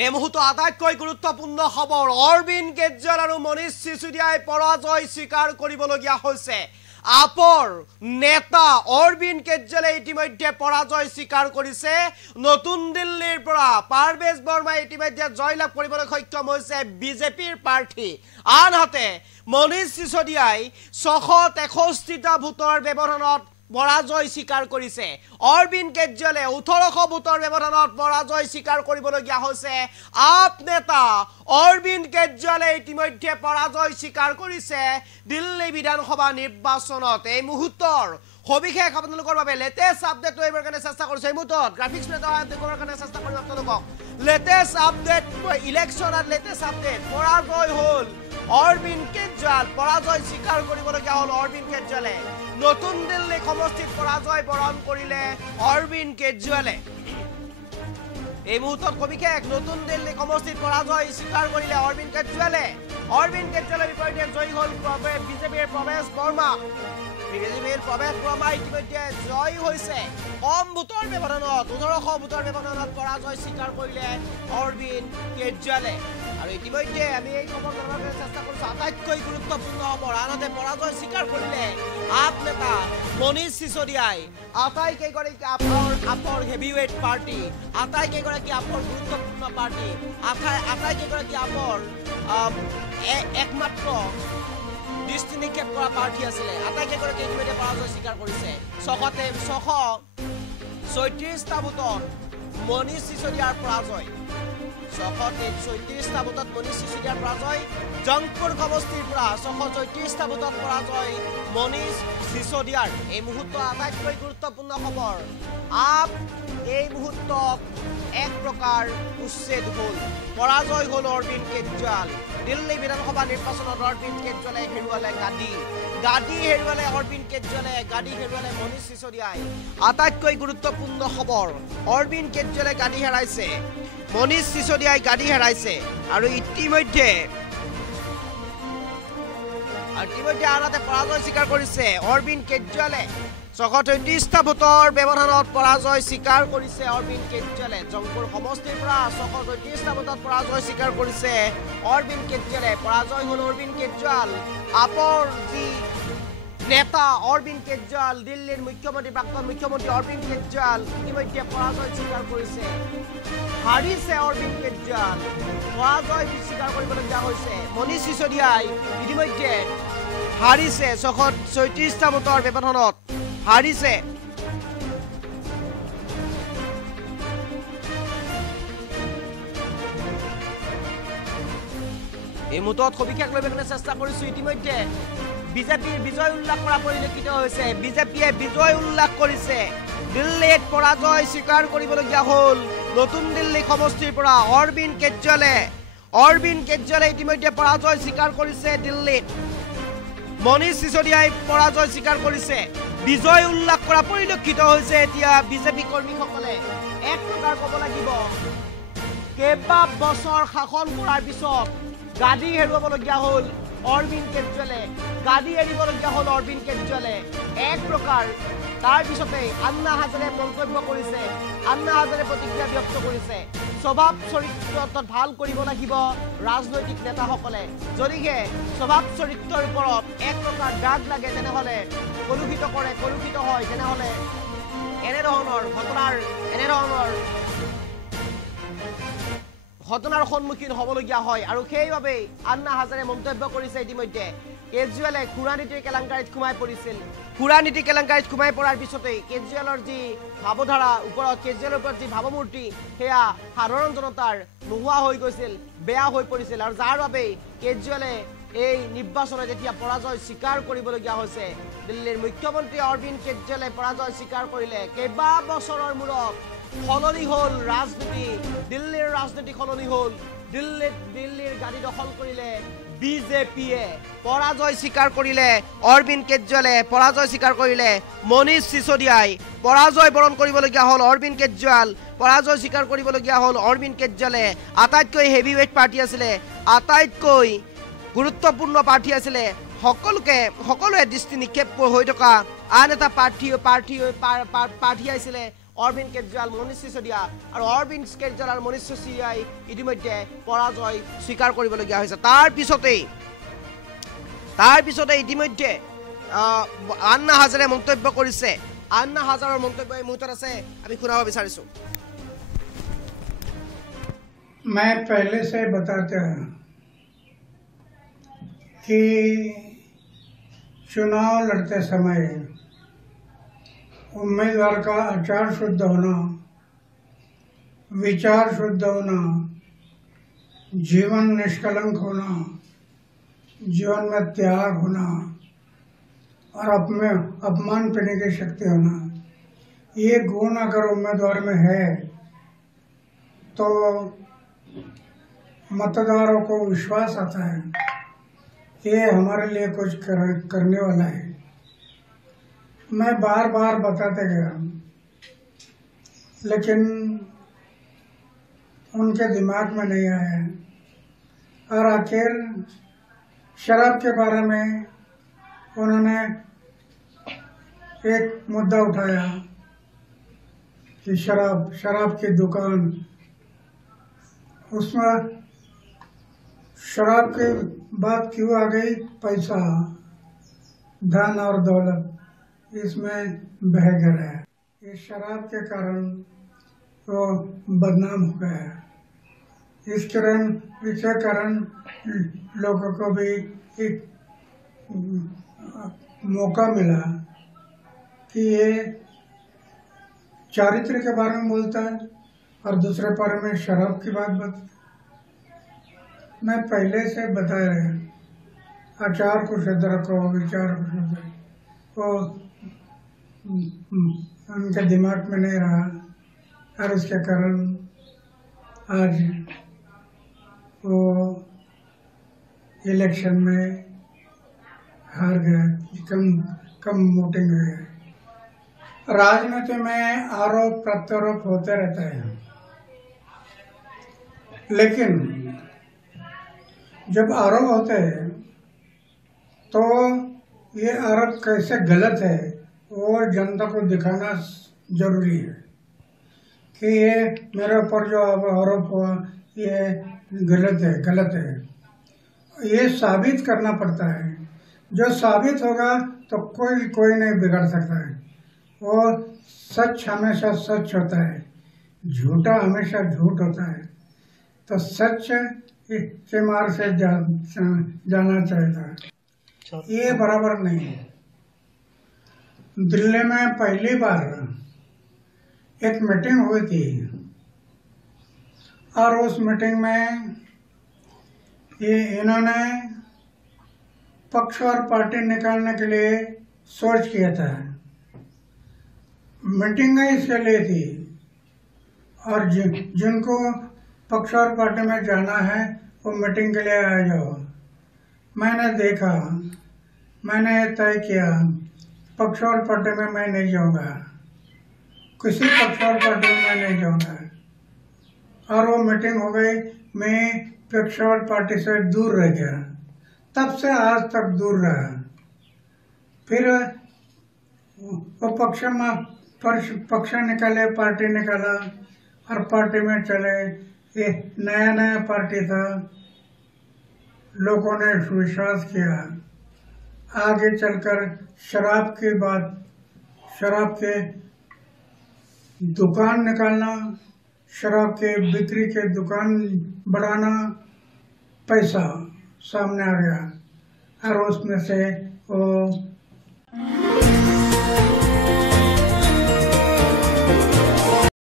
এই মুহূৰ্ত আটাইতকৈ গুৰুত্বপূৰ্ণ খবৰ অৰবিন্দ কেজৰিৱাল আৰু মনীষ সিসোদিয়াই পৰাজয় স্বীকাৰ কৰিবলগীয়া হৈছে আপৰ নেতা অৰবিন্দ কেজৰিৱালে ইতিমধ্যে পৰাজয় স্বীকাৰ কৰিছে নতুন দিল্লীৰ পৰা পাৰভেজ বৰ্মাই ইতিমধ্যে জয়লাভ কৰিবলৈ সক্ষম হৈছে বিজেপিৰ প্ৰাৰ্থী আনহাতে মনীষ সিসোদিয়াই 663টা ভোটৰ ব্যৱধানত পৰাজয় স্বীকাৰ কৰিছে অৰবিন্দ কেজৰিৱালে 1800 ভোটৰ ব্যৱধানত পৰাজয় স্বীকাৰ কৰিবলগীয়া হৈছে আপ নেতা অৰবিন্দ কেজৰিৱালে ইতিমধ্যে পৰাজয় স্বীকাৰ কৰিছে দিল্লী বিধানসভা নিৰ্বাচনত এই মুহূৰ্তৰ সবিশেষ আপোনালোকৰ বাবে লেটেষ্ট আপডেট লৈ আহিবৰ কাৰণে চেষ্টা কৰিছে এই মুহূৰ্তত গ্ৰাফিক্স প্লেট দেখুৱাৰ কাৰণে চেষ্টা কৰিম আপোনালোকক লেটেষ্ট আপডেট ইলেকশ্যন আৰু লেটেষ্ট আপডেট পৰাজয় হ'ল অৰবিন্দ কেজৰিৱাল পৰাজয় স্বীকাৰ কৰিবলগীয়া হ'ল অৰবিন্দ কেজৰিৱালে নতুন দিল্লী সমষ্টিত পৰাজয় বৰণ কৰিলে অৰবিন্দ কেজৰিৱালে এই মুহূৰ্তত সবিশেষ নতুন দিল্লী সমষ্টিত পৰাজয় স্বীকাৰ কৰিলে অৰবিন্দ কেজৰিৱালৰ বিপৰীতে জয়ী হ'ল বিজেপিৰ প্ৰৱেশ বৰ্মা ইতিমধ্যে জয় হৈছে কম ভোটৰ ব্যৱধানত 1800 ভোটৰ ব্যৱধানত পৰাজয় স্বীকাৰ কৰিলে অৰবিন্দ কেজৰিৱালে আৰু ইতিমধ্যে আমি এই খবৰ জনাবলৈ চেষ্টা কৰিছো আটাইতকৈ গুৰুত্বপূৰ্ণ খবৰ আনহাতে পৰাজয় স্বীকাৰ কৰিলে আপ নেতা মনীষ সিসোদিয়াই আটাইকেইগৰাকী আপৰ হেভিৱেট পাৰ্টি আটাইকেইগৰাকী আপৰ গুৰুত্বপূৰ্ণ পাৰ্টি আটাইকেইগৰাকী আপৰ একমাত্ৰ দৃষ্টি নিক্ষেপ কৰা প্ৰাৰ্থী আছিলে আটাইকেইগৰাকী ইতিমধ্যে পৰাজয় স্বীকাৰ কৰিছে 633টা ভোটত মনীষ সিসোদিয়াৰ পৰাজয় 633টা ভোটত মনীষ সিসোদিয়াৰ পৰাজয় জংপুৰ সমষ্টিৰ পৰা 633টা ভোটত পৰাজয় মনীষ সিসোদিয়াৰ এই মুহূৰ্ত আটাইতকৈ গুৰুত্বপূৰ্ণ খবৰ আপ এই মুহূৰ্তত এক প্ৰকাৰ উচ্ছেদ হ'ল পৰাজয় হ'ল অৰবিন্দ কেজৰিৱাল দিল্লী বিধানসভা নিৰ্বাচনত অৰবিন্দ কেজৰিৱালে হেৰুৱালে গাদী হেৰুৱালে অৰবিন্দ কেজৰিৱালে গাদী হেৰুৱালে মনীষ সিসোদিয়াই আটাইতকৈ গুৰুত্বপূৰ্ণ খবৰ অৰবিন্দ কেজৰিৱালে গাদী হেৰাইছে মনীষ সিসোদিয়াই গাদী হেৰাইছে আৰু ইতিমধ্যে আনহাতে পৰাজয় স্বীকাৰ কৰিছে অৰবিন্দ কেজৰিৱালে 633টা ভোটৰ ব্যৱধানত পৰাজয় স্বীকাৰ কৰিছে অৰবিন্দ কেজৰিৱালে জংপুৰ সমষ্টিৰ পৰা 633টা ভোটত পৰাজয় স্বীকাৰ কৰিছে অৰবিন্দ কেজৰিৱালে পৰাজয় হ'ল অৰবিন্দ কেজৰিৱাল আপৰ যি নেতা অৰবিন্দ কেজৰিৱাল দিল্লীৰ প্ৰাক্তন মুখ্যমন্ত্ৰী অৰবিন্দ কেজৰিৱাল ইতিমধ্যে পৰাজয় স্বীকাৰ কৰিছে হাৰিছে অৰবিন্দ কেজৰিৱাল পৰাজয় স্বীকাৰ কৰিবলগীয়া হৈছে মনীষ সিসোদিয়াই ইতিমধ্যে হাৰিছে 633টা ভোটৰ ব্যৱধানত হাৰিছে এই মুহূৰ্তত সবিশেষ লৈ পেলাই চেষ্টা কৰিছো ইতিমধ্যে বিজেপিৰ বিজয় উল্লাস কৰা পৰিলক্ষিত হৈছে বিজেপিয়ে বিজয় উল্লাস কৰিছে দিল্লীত পৰাজয় স্বীকাৰ কৰিবলগীয়া হ'ল নতুন দিল্লী সমষ্টিৰ পৰা অৰবিন্দ কেজৰিৱালে ইতিমধ্যে পৰাজয় স্বীকাৰ কৰিছে দিল্লীত মনীষ সিসোদিয়াই পৰাজয় স্বীকাৰ কৰিছে বিজয় উল্লাস কৰা পৰিলক্ষিত হৈছে এতিয়া বিজেপি কৰ্মীসকলে এক প্ৰকাৰ ক'ব লাগিব কেইবা বছৰ শাসন কৰাৰ পিছত গাদী হেৰুৱাবলগীয়া হ'ল অৰবিন্দ কেজৰিৱালে গাদী এৰিবলগীয়া হ'ল অৰবিন্দ কেজৰিৱালে এক প্ৰকাৰ তাৰ পিছতে আন্না হাজাৰে মন্তব্য কৰিছে আন্না হাজাৰে প্ৰতিক্ৰিয়া ব্যক্ত কৰিছে স্বভাৱ চৰিত্ৰত ভাল কৰিব লাগিব ৰাজনৈতিক নেতাসকলে যদিহে স্বভাৱ চৰিত্ৰৰ ওপৰত এক প্ৰকাৰ দাগ লাগে তেনেহ'লে কলুষিত হয় তেনেহ'লে এনেধৰণৰ ঘটনাৰ সন্মুখীন হ'বলগীয়া হয় আৰু সেইবাবে আন্না হাজাৰে মন্তব্য কৰিছে ইতিমধ্যে কেজৰিৱালে খুৰা নীতিৰ কেলেংকাৰীত সোমাই পৰাৰ পিছতেই কেজৰিৱালৰ যি ভাৱধাৰা কেজৰিৱালৰ ওপৰত যি ভাৱমূৰ্তি সেয়া সাধাৰণ জনতাৰ নোহোৱা হৈ গৈছিল বেয়া হৈ পৰিছিল আৰু যাৰ বাবে কেজৰিৱালে এই নিৰ্বাচনত এতিয়া পৰাজয় স্বীকাৰ কৰিবলগীয়া হৈছে দিল্লীৰ মুখ্যমন্ত্ৰী অৰবিন্দ কেজৰিৱালে পৰাজয় স্বীকাৰ কৰিলে কেইবা বছৰৰ মূৰত সলনি হ'ল ৰাজনীতি দিল্লীৰ ৰাজনীতি সলনি হ'ল দিল্লীৰ গাদী দখল কৰিলে বিজেপিয়ে পৰাজয় স্বীকাৰ কৰিলে অৰবিন্দ কেজৰিৱালে পৰাজয় স্বীকাৰ কৰিলে মনীষ সিসোদিয়াই পৰাজয় বৰণ কৰিবলগীয়া হ'ল অৰবিন্দ কেজৰিৱাল পৰাজয় স্বীকাৰ কৰিবলগীয়া হ'ল অৰবিন্দ কেজৰিৱালে আটাইতকৈ হেভিৱেট পাৰ্টি আছিলে আটাইতকৈ গুৰুত্বপূৰ্ণ প্ৰাৰ্থী আছিলে সকলোৱে দৃষ্টি নিক্ষেপ হৈ থকা আন এটা প্ৰাৰ্থী আছিলে অৰবিন্দ কেজৰিৱাল মনীষ সিসোদিয়া আৰু অৰবিন্দ কেজৰিৱাল আৰু মনীষ সিসোদিয়াই ইতিমধ্যে পৰাজয় স্বীকাৰ কৰিবলগীয়া হৈছে তাৰ পিছতে ইতিমধ্যে আন্না হাজাৰে মন্তব্য কৰিছে আন্না হাজাৰৰ মন্তব্য এই মুহূৰ্তত আছে আমি শুনাব বিচাৰিছো मैं पहले से बताता हूं कि चुनाव लड़ते समय उम्मीदवार का आचार शुद्ध होना, विचार शुद्ध होना, जीवन निष्कलंक होना, जीवन में त्याग होना और अपमान पीने की शक्ति होना, ये गुण अगर उम्मीदवार में है तो मतदारों को विश्वास आता है कि ये हमारे लिए कुछ करने वाला है। मैं बार बार बताते गया लेकिन उनके दिमाग में नहीं आया और आखिर शराब के बारे में उन्होंने एक मुद्दा उठाया कि शराब की दुकान, उसमें शराब की बात क्यों आ गई? पैसा, धन और दौलत इसमें बह गया है। इस शराब के कारण वो बदनाम हो गया। इसके कारण लोगों को भी एक मौका मिला कि ये चारित्र के बारे में बोलता है और दूसरे बारे में शराब की बात बता। मैं पहले से बता रहा आचार को शुद्ध रखो, विचार को शुद्ध रखो, उनके दिमाग में नहीं रहा और उसके कारण आज वो इलेक्शन में हार गए, कम वोटिंग हुई है। राजनीति में आरोप प्रत्यारोप होते रहते हैं, लेकिन जब आरोप होते हैं तो ये आरोप कैसे गलत है वो जनता को दिखाना जरूरी है कि ये मेरे ऊपर जो आरोप हुआ ये गलत है। ये साबित करना पड़ता है। जो साबित होगा तो कोई नहीं बिगाड़ सकता है। वो सच हमेशा सच होता है, झूठा हमेशा झूठ होता है। तो सच के मार्ग से जाना चाहिए। ये बराबर नहीं है। दिल्ली में पहली बार एक मीटिंग हुई थी और उस मीटिंग में इन्होंने पक्ष और पार्टी निकालने के लिए सोच किया था। मीटिंग इसके लिए थी और जिनको पक्ष और पार्टी में जाना है वो मीटिंग के लिए आ जाओ। मैंने देखा, मैंने तय किया पक्ष और पार्टी में मैं नहीं जाऊंगा, किसी पक्ष और पार्टी में मैं नहीं जाऊंगा। और वो मीटिंग हो गई, मैं पक्ष और पार्टी से दूर रह गया। तब से आज तक दूर रहा। फिर वो पक्ष निकाले, पार्टी निकाला और पार्टी में चले। ये नया पार्टी था, लोगों ने विश्वास किया। आगे चलकर शराब के दुकान निकालना, शराब के बिक्री के दुकान बढ़ाना, पैसा सामने आ गया और उसमें से वो